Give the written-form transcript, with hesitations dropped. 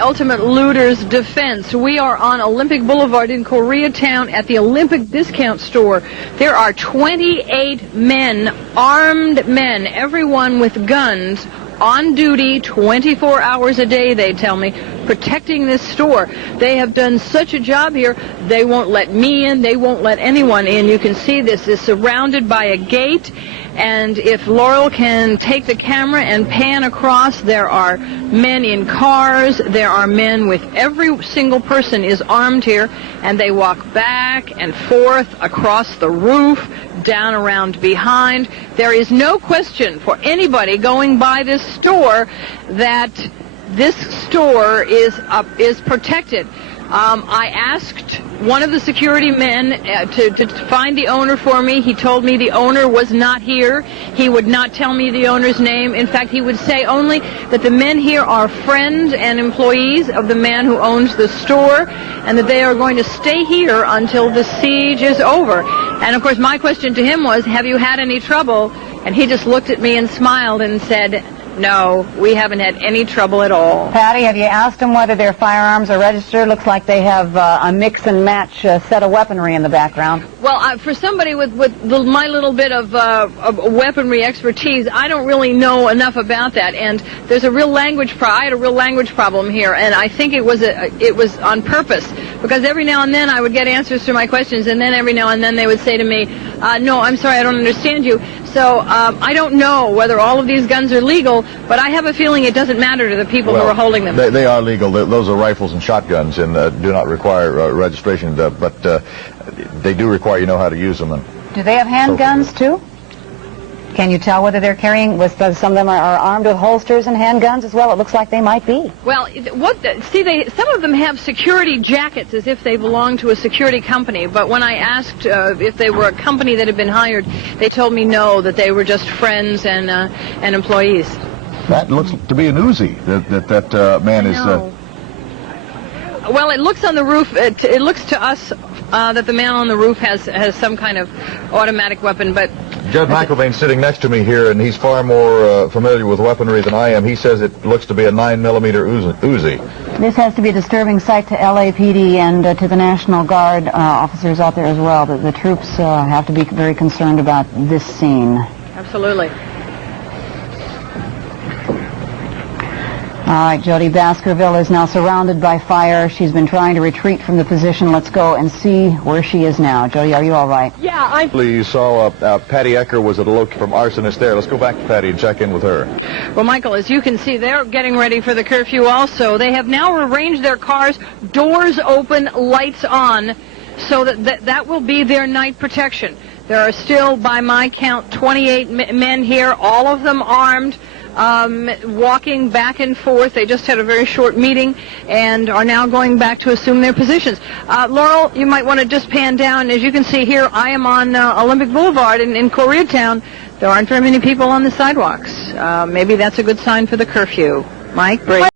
Ultimate Looters Defense. We are on Olympic Boulevard in Koreatown at the Olympic Discount Store. There are 28 men, armed men, everyone with guns, on duty 24 hours a day, they tell me, protecting this store. They have done such a job here, they won't let me in, they won't let anyone in. You can see this is surrounded by a gate, and if Laurel can take the camera and pan across, there are men in cars, there are men with every single person is armed here, and they walk back and forth across the roof, down around behind. There is no question for anybody going by this store that this store is protected. I asked one of the security men to find the owner for me. He told me the owner was not here. He would not tell me the owner's name. In fact, he would say only that the men here are friends and employees of the man who owns the store, and that they are going to stay here until the siege is over. And, of course, my question to him was, have you had any trouble? And he just looked at me and smiled and said, no, we haven't had any trouble at all. Patty, have you asked them whether their firearms are registered? Looks like they have a mix and match set of weaponry in the background. Well, for somebody with my little bit of weaponry expertise, I don't really know enough about that. And there's a real language I had a real language problem here, and I think it was on purpose, because every now and then I would get answers to my questions, and then every now and then they would say to me, no, I'm sorry, I don't understand you. So I don't know whether all of these guns are legal, but I have a feeling it doesn't matter to the people who are holding them. They are legal. Those are rifles and shotguns, and do not require registration, but they do require you know how to use them. And do they have handguns, too? Can you tell whether they're carrying, some of them are armed with holsters and handguns as well? It looks like they might be. Well, some of them have security jackets as if they belong to a security company, but when I asked if they were a company that had been hired, they told me no, that they were just friends and employees. That looks to be an Uzi that man is... Well, it looks on the roof, it looks to us that the man on the roof has some kind of automatic weapon, but... Judge McIlvaine's sitting next to me here, and he's far more familiar with weaponry than I am. He says it looks to be a 9mm Uzi. This has to be a disturbing sight to LAPD and to the National Guard officers out there as well. The troops have to be very concerned about this scene. Absolutely. All right, Jody, Baskerville is now surrounded by fire. She's been trying to retreat from the position. Let's go and see where she is now. Jody, are you all right? Yeah, You saw Patty Ecker was at a location from arsonist there. Let's go back to Patty and check in with her. Well, Michael, as you can see, they're getting ready for the curfew also. They have now arranged their cars, doors open, lights on, so that will be their night protection. There are still, by my count, 28 men here, all of them armed, walking back and forth. They just had a very short meeting and are now going back to assume their positions. Laurel, you might want to just pan down. As you can see here, I am on Olympic Boulevard in Koreatown. There aren't very many people on the sidewalks. Maybe that's a good sign for the curfew. Mike, great.